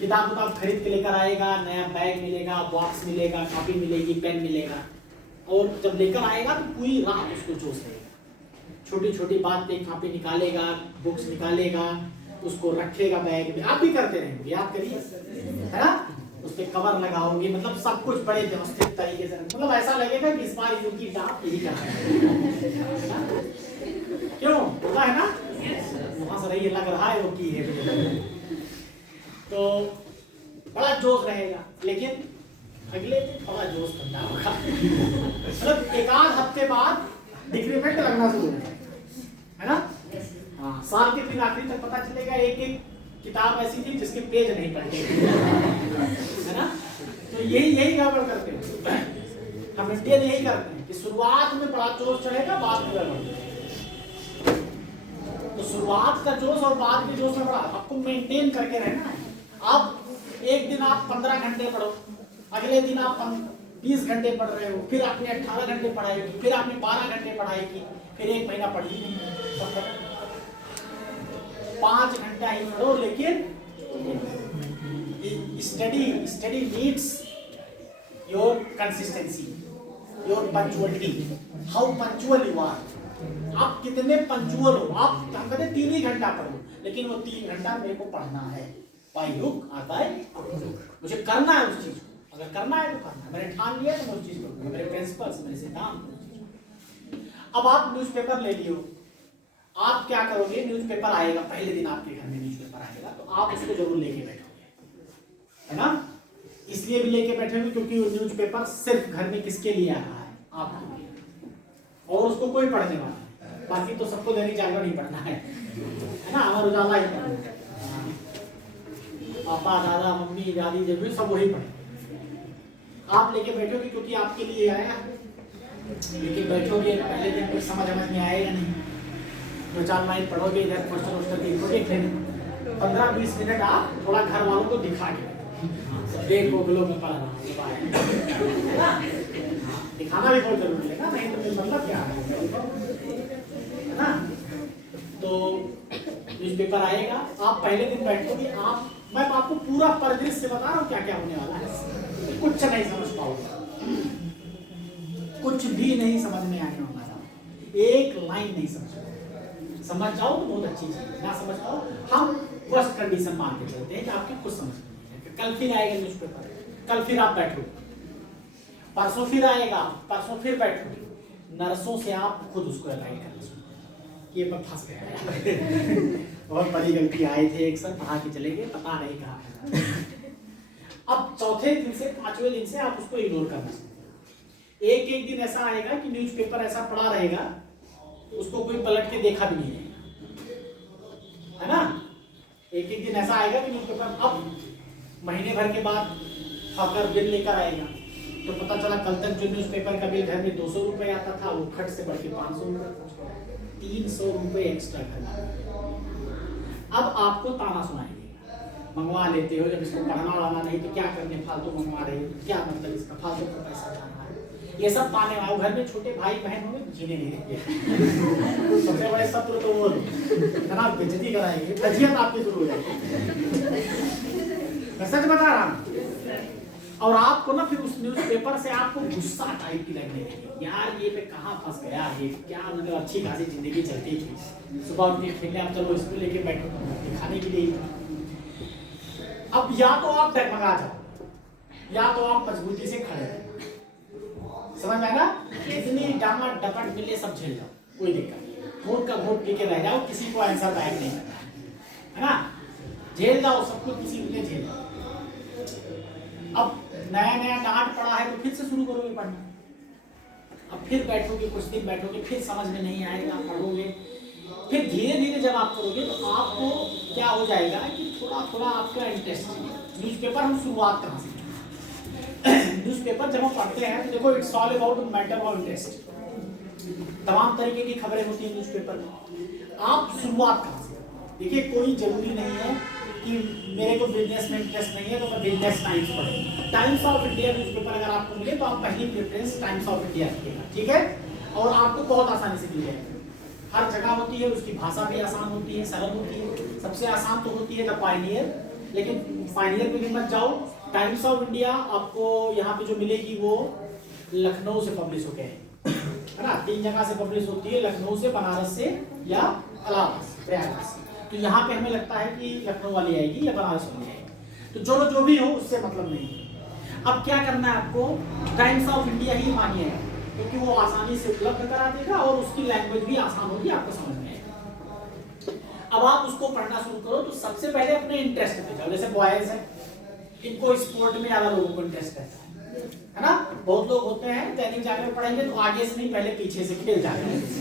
किताब उताब खरीद के लेकर आएगा, नया बैग मिलेगा, बॉक्स मिलेगा, कॉपी मिलेगी, पेन मिलेगा, और जब लेकर आएगा तो पूरी रात उसको जोश रहेगा। छोटी छोटी बात पे कॉपी निकालेगा, बुक्स निकालेगा, उसको रखेगा बैग में। आप भी करते रहेंगे, याद करिए, है ना? उस पर कवर लगाओगे, मतलब सब कुछ बड़े व्यवस्थित तरीके से, मतलब ऐसा लगेगा कि इस बार इनकी डांट यही कर रहा है। क्यों होता है ना? वहां से रही लग रहा है वो की है, तो बड़ा जोश रहेगा। लेकिन अगले दिन बड़ा जोश ठंडा होगा, मतलब एक आध हफ्ते बाद डिक्रीमेंट लगना शुरू हो जाएगा, है ना? हाँ, साल के फिर आखिरी तक पता चलेगा एक एक किताब ऐसी थी जिसके पेज नहीं पढ़े, है ना? तो यही गड़बड़ करते हैं हम इंडियन, यही करते हैं कि शुरुआत में बड़ा जोश चढ़ेगा, बाद में गड़बड़। तो शुरुआत का जोश और बाद के जोश में बड़ा आपको मेंटेन करके रहना है। आप एक दिन आप 15 घंटे पढ़ो, अगले दिन आप 20 घंटे पढ़ रहे हो, फिर आपने 18 घंटे पढ़ाई की, फिर आपने 12 घंटे पढ़ाई की, फिर 1 महीना पढ़ी नहीं, 5 घंटा ही पढ़ो। लेकिन study needs your consistency, your punctuality, how punctual you are, आप कितने पंक्चुअल हो। आप हम कहते 3 ही घंटा पढ़ो, लेकिन वो 3 घंटा मेरे को पढ़ना है, बाय हुक और बाय मुझे करना है उस चीज को। अगर करना है तो करना है, मैंने ठान लिया तो मैं उस चीज को करूंगा, मेरे प्रिंसिपल्स, मेरे सिद्धांत। अब आप न्यूज़पेपर ले लियो, आप क्या करोगे? न्यूज़पेपर आएगा, पहले दिन आपके घर में न्यूज़पेपर आएगा, तो आप उसको जरूर लेके बैठोगे, है ना? इसलिए भी लेके बैठोगे क्योंकि वो न्यूज़पेपर सिर्फ घर में किसके लिए आ रहा है? आपके लिए, और उसको कोई पढ़ने वाला है। बाकी तो सबको दैनिक जागरण ही पढ़ना है ना? अमर उजाला ही पढ़ना है, पापा, दादा, मम्मी, दादी, जब सब वही पढ़े। आप लेके बैठोगे क्योंकि आपके लिए आया, लेकिन बैठोगे पहले दिन कुछ समझ में आएगा नहीं, 2-4 लाइन पढ़ोगे, इधर क्वेश्चन देखोगे, फिर 15-20 मिनट आप थोड़ा घर वालों को दिखा के देखो लो मैं पढ़ रहा हूँ, दिखाना भी बहुत जरूरी है ना, नहीं तो मतलब क्या है ना? तो न्यूज़पेपर आएगा, आप पहले दिन बैठोगे, मैं आपको पूरा परिदृश्य बता रहा हूँ क्या क्या होने वाला है। कुछ नहीं समझ पाओगे, कुछ भी नहीं समझ में आने वाला, एक लाइन नहीं समझ जाओ तो बहुत अच्छी चीज, ना समझ पाओ हम वर्स्ट कंडीशन मान के चलते हैं कि आपके कुछ समझ में नहीं। कल फिर आएगा न्यूज़पेपर, कल फिर आप बैठो, परसों फिर आएगा, परसों फिर बैठो, नर्सों से आप खुद उसको अलाइन करना शुरू, ये मैं फंस गया बहुत बड़ी गलती, आए थे एक साथ पढ़ा के चले गए, पता नहीं कहा। अब चौथे दिन से 5वें दिन से आप उसको इग्नोर करना शुरू। एक दिन ऐसा आएगा कि न्यूज़पेपर ऐसा पड़ा रहेगा, उसको कोई पलट के देखा भी नहीं है, है ना? एक दिन ऐसा आएगा कि न्यूज़पेपर अब महीने भर के बाद हॉकर बिल लेकर आएगा, तो पता चला कल तक जो न्यूज़पेपर का बिल घर में 200 रुपए आता था, वो खट से बढ़ के 500 रुपए, 300 रुपए एक्स्ट्रा खर्च। अब आपको ताना सुनाएंगे, मंगवा लेते हो, जब इसको पढ़ना वाला नहीं तो क्या करने, फालतू मंगवा रहे हो, क्या मतलब इसका, फालतू का पैसा जाना है, ये सब ताने वाले। घर में छोटे भाई बहन होंगे तो जीने नहीं देंगे, सबसे बड़े शत्रु तो वो जना बेइज्जती कराएंगे, फजीयत आपकी शुरू हो जाएगी, मैं सच बता रहा हूँ। और आपको ना फिर उस न्यूज़पेपर से आपको गुस्सा टाइप की लगने लगी, यार ये पे कहाँ फंस गया, ये क्या, मतलब अच्छी खासी जिंदगी चलती थी, सुबह उठ के खेलने, आप चलो इसको लेके बैठो दिखाने के लिए। अब या तो आप डगमगा जाओ, या तो आप मजबूती से खड़े रहो, समझ में आएगा? कितनी डामा डपट मिले सब झेल जाओ, कोई दिक्कत नहीं, घोट का घोट पी के रह जाओ, किसी को आंसर बैक नहीं करना है ना? झेल जाओ सब कुछ, किसी के लिए झेल जाओ। अब नया डांट पड़ा है तो फिर से शुरू करोगे पढ़ना, अब फिर बैठोगे, कुछ दिन बैठोगे, फिर समझ में नहीं आएगा, पढ़ोगे, फिर धीरे धीरे जब आप करोगे तो आपको क्या हो जाएगा कि थोड़ा थोड़ा आपका इंटरेस्ट। न्यूज़पेपर हम शुरुआत कहाँ से, न्यूज़पेपर जब हम पढ़ते हैं तो देखो it's all about matter of interest, तमाम तरीके की खबरें होती है न्यूज़पेपर में। आप शुरुआत कहाँ से, देखिए कोई जरूरी नहीं है कि मेरे को बिजनेस में इंटरेस्ट नहीं है तो मैं बिजनेस टाइम्स पढ़ूं। टाइम्स ऑफ इंडिया न्यूज़पेपर अगर आपको मिले तो आप पहली प्रेफरेंस टाइम्स ऑफ इंडिया रखिएगा, ठीक है? और आपको बहुत आसानी से मिल जाएगा, हर जगह होती है, उसकी भाषा भी आसान होती है, सरल होती है। सबसे आसान तो होती है द पायनियर, लेकिन फाइनल पे भी मत जाओ। टाइम्स ऑफ इंडिया आपको यहाँ पे जो मिलेगी वो लखनऊ से पब्लिश होके है ना, 3 जगह से पब्लिश होती है, लखनऊ से, बनारस से या इलाहाबाद से, प्रयागराज से। तो यहाँ पे हमें लगता है कि लखनऊ वाली आएगी या बनारस वाली आएगी, तो जो भी हो उससे मतलब नहीं है। अब क्या करना है आपको, टाइम्स ऑफ इंडिया ही मानिएगा, क्योंकि वो आसानी से उपलब्ध करा देगा और उसकी लैंग्वेज भी आसान होगी, आपको समझ में आएगा। अब आप उसको पढ़ना शुरू करो तो सबसे पहले अपने इंटरेस्ट पे जाओ। जैसे बॉयज है, इनको स्पोर्ट में ज्यादा लोगों को इंटरेस्ट रहता है ना। बहुत लोग होते हैं दैनिक जागरण पढ़ेंगे तो आगे से नहीं पहले पीछे से खेल जाएंगे।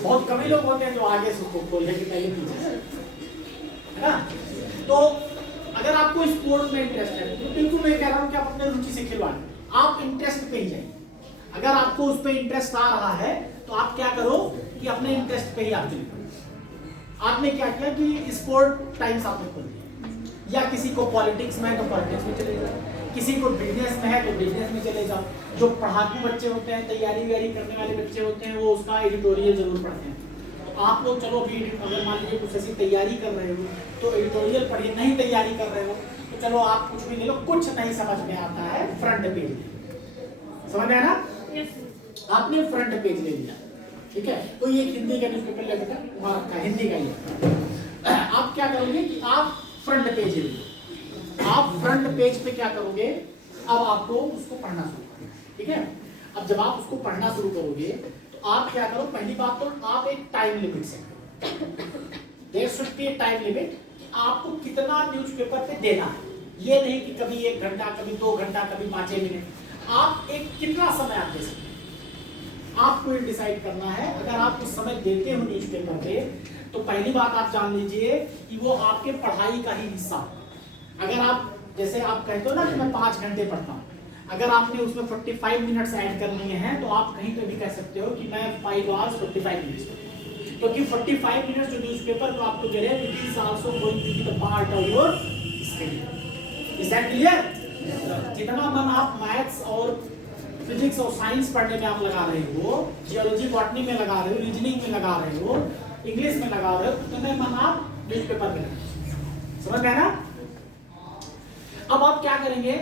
बहुत कम ही लोग होते हैं जो आगे से उसको खोल लेके पहले पीछे से, है ना। तो अगर आपको स्पोर्ट में इंटरेस्ट है तो बिल्कुल मैं कह रहा हूँ कि आप अपने रुचि से खिलवाएं, आप इंटरेस्ट पे ही जाइए। अगर आपको उस पर इंटरेस्ट आ रहा है तो आप क्या करो कि अपने इंटरेस्ट पे ही आप चलिए। आपने क्या किया कि स्पोर्ट टाइम्स आपने खोल दिया, या किसी को पॉलिटिक्स में है तो पॉलिटिक्स में चले जाओ, किसी को बिजनेस में है तो बिजनेस में चले जाओ। जो पढ़ाकू बच्चे होते हैं, तैयारी व्यारी करने वाले बच्चे होते हैं, वो उसका एडिटोरियल जरूर पढ़ते हैं। तो आप लोग चलो भी अगर मान लीजिए कुछ ऐसी तैयारी कर रहे हो तो एडिटोरियल पढ़िए, नहीं तैयारी कर रहे हो तो चलो आप कुछ भी ले लो, कुछ नहीं समझ में आता है फ्रंट पेज, समझ में आया ना। आपने फ्रंट पेज ले लिया, ठीक है। तो ये हिंदी का न्यूज़पेपर ले बेटा, वहां रखा है हिंदी का ये। आप क्या करोगे कि आप फ्रंट पेज ले, आप फ्रंट पेज पे क्या करोगे, अब आपको उसको पढ़ना शुरू करना है, ठीक है। अब जब आप उसको पढ़ना शुरू करोगे तो आप क्या करो, पहली बात तो आप एक टाइम लिमिट सेट करो। There should be a time limit कि आपको कितना न्यूज़पेपर पे देना है। ये नहीं कि कभी 1 घंटा, कभी 2 घंटा, कभी 5 मिनट। आप एक कितना समय आप दे सकते हैं, आपको ये डिसाइड करना है। अगर आप कुछ समय देते हो न्यूज़पेपर पे तो पहली बात आप जान लीजिए कि वो आपके पढ़ाई का ही हिस्सा। अगर आप जैसे आप कहते हो ना कि मैं 5 घंटे पढ़ता हूँ, अगर आपने उसमें 45 मिनट्स ऐड कर लिए हैं तो आप कहीं पे भी कह सकते हो कि मैं 5 hours 45 मिनट्स, क्योंकि 45 मिनट्स जो न्यूज़पेपर जो आपको दे रहे हैं it is also going to be the part of your study. Is that clear? जितना मन आप मैथ्स और फिजिक्स और साइंस पढ़ने में आप लगा रहे हो, जियोलॉजी बॉटनी में लगा रहे हो, रीजनिंग में लगा रहे हो, इंग्लिश में लगा रहे हो, उतने मन आप न्यूज़पेपर में लगाओ, समझ में ना। अब आप क्या करेंगे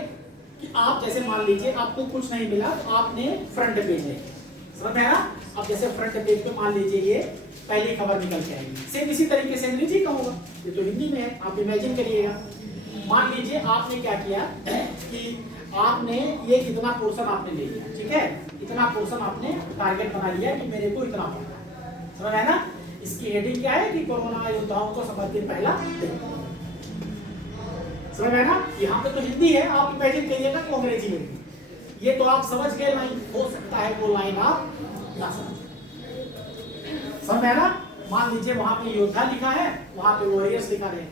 कि आप जैसे मान लीजिए आपको कुछ नहीं मिला तो आपने फ्रंट पेज ले, समझ में ना। अब जैसे फ्रंट पेज पे मान लीजिए ये पहली खबर निकल के आएगी, सेम इसी तरीके से अंग्रेजी का होगा, ये तो हिंदी में है, आप इमेजिन करिएगा। मान लीजिए आपने क्या किया कि आपने ये इतना पोर्शन आपने ले लिया, ठीक है, इतना पोर्शन आपने टारगेट बना लिया कि मेरे को इतना पढ़ना है, समझ है ना। इसकी हेडिंग क्या है कि कोरोना योद्धाओं को समर्पित पहला दिन, समझ है ना। यहाँ पे तो हिंदी है, आप इमेजिन करिएगा कि अंग्रेजी में, ये तो आप समझ गए लाइन, हो सकता है वो लाइन आप ना समझ है ना। मान लीजिए वहां पे योद्धा लिखा है, वहां पे वॉरियर्स लिखा है।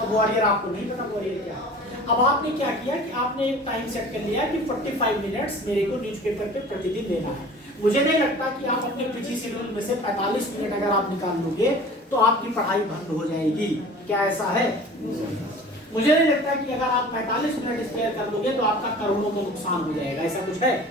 अब वॉरियर आपको नहीं पता वॉरियर क्या है। अब आपने क्या किया कि आपने एक टाइम सेट कर लिया कि 45 मिनट्स मेरे को न्यूज़पेपर पे प्रतिदिन देना है। मुझे नहीं लगता कि आप अपने बिजी शेड्यूल में से 45 मिनट अगर आप निकाल लोगे तो आपकी पढ़ाई बंद हो जाएगी, क्या ऐसा है? मुझे नहीं लगता कि अगर आप 45 मिनट स्पेयर कर लोगे तो आपका करोड़ों का नुकसान हो जाएगा, ऐसा कुछ है?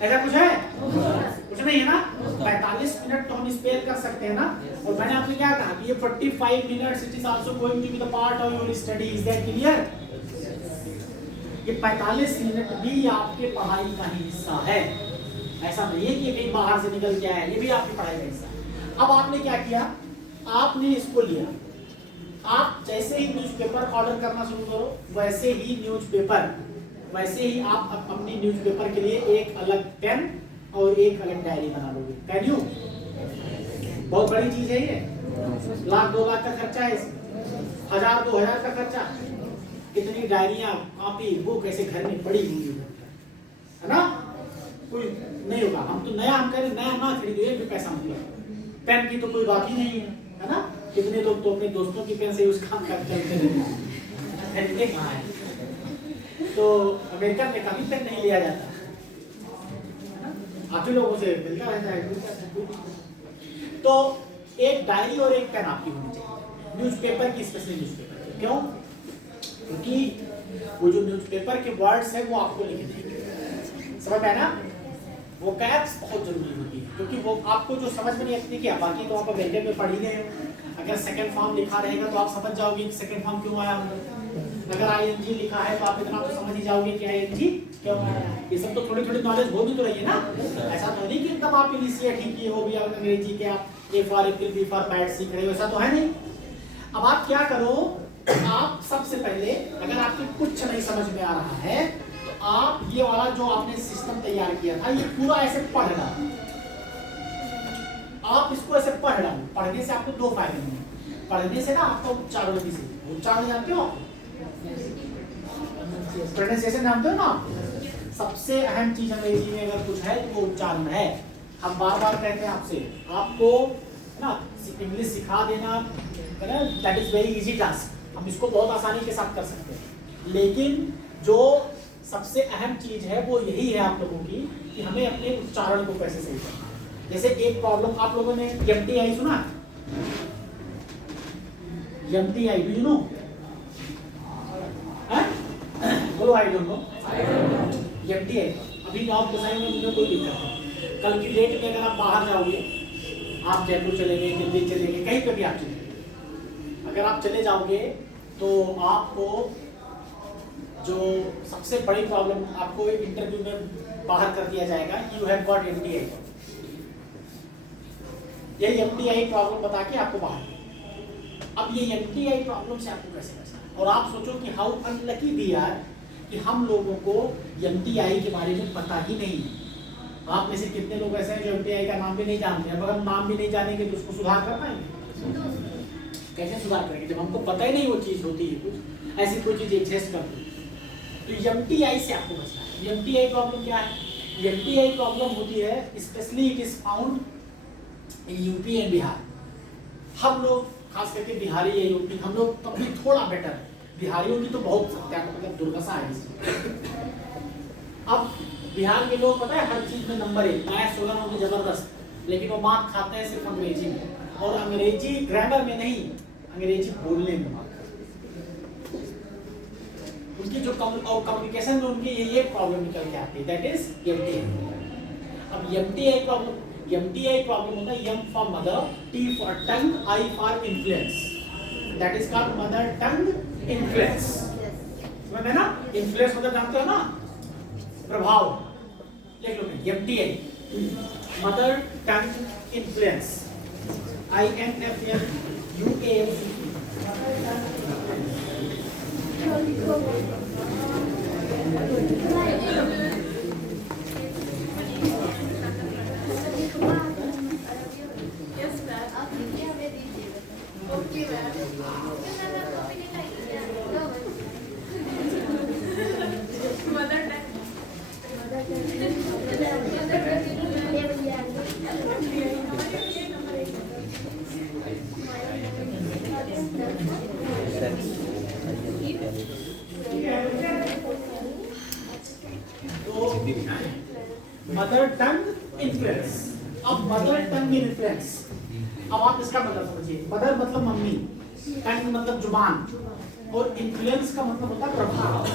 ऐसा कुछ है? कुछ नहीं है ना। 45 मिनट तो हम स्पेयर कर सकते हैं ना। और मैंने आपसे क्या कहा कि ये 45 minutes it is also going to be the part of your study, is that clear? ये 45 मिनट भी आपके पढ़ाई का ही हिस्सा है, ऐसा नहीं है कि कहीं बाहर से निकल के आया, ये भी आपकी पढ़ाई का हिस्सा है। अब आपने क्या किया, आपने इसको लिया, आप जैसे ही न्यूज़पेपर ऑर्डर करना शुरू करो वैसे ही आप अपनी न्यूज़पेपर के लिए एक अलग पेन और एक अलग डायरी बना लोगे। Can you? बहुत बड़ी चीज है ये, 1-2 लाख का खर्चा है, 1000-2000 का खर्चा, कितनी डायरियां, कॉपी, बुक ऐसे घर में पड़ी हुई है ना, कोई नहीं होगा। हम तो नया हम करें, नया ना खरीदे भी पैसा मतलब, पेन की तो कोई बात ही नहीं है ना। कितने लोग तो अपने दोस्तों की पेन से यूज काम करते हैं, कहाँ है? तो अमेरिका में कभी पेन नहीं लिया जाता, आप ही लोगों से मिलता रहता है। तो एक डायरी और एक पेन आपकी होनी चाहिए, न्यूज़पेपर की, स्पेशली न्यूज़पेपर। क्यों? क्योंकि वो जो न्यूज़पेपर के वर्ड्स है वो आपको लिखने हैं, समझ में ना। वो कैप्स बहुत जरूरी होती है, क्योंकि वो आपको जो समझ में नहीं आती, क्या बाकी तो आप अमेरिकन में पढ़ ही गए हो, अगर सेकंड फॉर्म लिखा रहेगा तो आप समझ जाओगे कि सेकंड फॉर्म क्यों आया हमने। अगर आईएनजी लिखा है तो आप इतना तो समझ ही जाओगे कि आईएनजी क्यों आया। ये सब तो थोड़ी थोड़ी नॉलेज हो भी तो रही है ना। ऐसा तो नहीं कि एकदम आप इनिशिएट ही किए हो भी अंग्रेजी के आप A for apple B for bat सीख रहे हो, ऐसा तो है नहीं। अब आप क्या करो, आप सबसे पहले अगर आपके कुछ नहीं समझ में आ रहा है तो आप ये वाला जो आपने सिस्टम तैयार किया था ये पूरा ऐसे पढ़ डालो। आप इसको ऐसे पढ़ डालो। पढ़ने से आपको दो फायदे होंगे। पढ़ने से ना आपको उच्चारण भी सीखो। उच्चारण जानते हो, प्रोनाउंसिएशन जानते हो ना। सबसे अहम चीज अंग्रेजी में अगर कुछ है तो वो उच्चारण है। हम बार बार कहते हैं आपसे, आपको ना इंग्लिश सिखा देना that is very easy task. हम इसको बहुत आसानी के साथ कर सकते हैं, लेकिन जो सबसे अहम चीज है वो यही है आप लोगों की कि हमें अपने उच्चारण को कैसे सही करना। जैसे एक प्रॉब्लम आप लोगों ने एमटीआई सुना, एमटीआई डू यू नो? बोलो आई डोंट नो। एमटीआई अभी जॉब डिजाइन में मुझे कोई दिक्कत नहीं। कल की डेट में अगर आप बाहर जाओगे, आप जयपुर चले गए, दिल्ली चले गए, कहीं पे भी आप चले गए, अगर आप चले जाओगे तो आपको जो सबसे बड़ी प्रॉब्लम आपको इंटरव्यू में बाहर कर दिया जाएगा, यू हैव गॉट एमटीआई। ये एमटीआई प्रॉब्लम बता के आपको बाहर। अब ये एमटीआई प्रॉब्लम से आपको कैसे बचना है। और आप सोचो कि हाउ अनलकी वी आर कि हम लोगों को एमटीआई के बारे में पता ही नहीं है। आप में से कितने लोग ऐसे हैं जो एमटीआई का नाम भी नहीं जानते हैं? अगर हम नाम भी नहीं जानेंगे तो उसको सुधार कर पाएंगे? कैसे सुधार करेंगे जब हमको पता ही नहीं वो चीज होती है, कुछ ऐसी कोई चीज एग्जिस्ट करती है। तो एमटीआई से आपको बचना है। एमटीआई प्रॉब्लम क्या है? एमटीआई प्रॉब्लम होती है specially it is found in UP and Bihar. हम लोग खास करके बिहारी या यूपी, हम लोग तब भी थोड़ा बेटर है। बिहारियों की तो बहुत सत्या मतलब दुर्दशा है। अब बिहार के लोग पता है हर चीज में नंबर 1, मैथ्स वगैरह में जबरदस्त, लेकिन वो मार्क खाते हैं सिर्फ अंग्रेजी में, और अंग्रेजी ग्रामर में नहीं, अंग्रेजी बोलने में मार्क। उनकी जो कम्युनिकेशन में उनकी ये प्रॉब्लम निकल के आती है, दैट इज एमटीआई। अब एमटीआई प्रॉब्लम होता है M for mother, T for tongue, I for influence, that is called mother tongue influence. समझ में ना? इन्फ्लुएंस मतलब जानते हो ना, प्रभाव। लिख लो MTI, mother tongue influence, INFLUANCE। Mother tongue influence. अब मदर टंग इन्फ्लुएंस, अब आप इसका मतलब समझिए। मदर मतलब मम्मी, टंग मतलब जुबान, और इन्फ्लुएंस का मतलब होता है प्रभाव।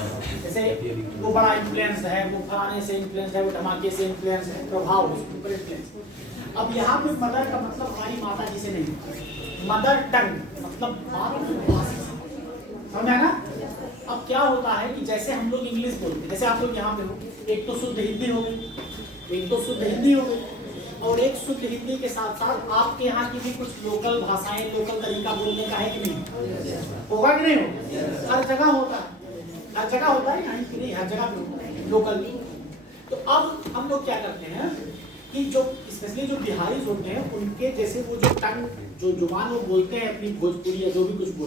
जैसे वो बड़ा इन्फ्लुएंस है, वो फलाने से इन्फ्लुएंस है, वो धमाके से इन्फ्लुएंस है, प्रभाव उसके ऊपर इन्फ्लुएंस। अब यहाँ पे मदर का मतलब हमारी माता जी से नहीं, मदर टंग मतलब मातृभाषा, समझा ना? अब क्या होता है कि जैसे हम लोग इंग्लिश बोलते हैं, जैसे आप लोग यहाँ पे हो, एक तो शुद्ध हिंदी हो गई, एक तो शुद्ध हिंदी हो गई, और एक शुद्ध हिंदी के साथ साथ आपके यहाँ की भी कुछ लोकल भाषाएं, लोकल तरीका बोलने का है कि नहीं? होगा कि नहीं होगा? हर जगह होता है, हर जगह होता है, यहाँ की नहीं, हर जगह पे होता है लोकल। तो अब हम लोग क्या करते हैं कि जो स्पेशली जो बिहारी होते हैं उनके जैसे वो जो टंग, जो जुबान वो बोलते हैं अपनी भोजपुरी या जो भी कुछ बोलते हैं,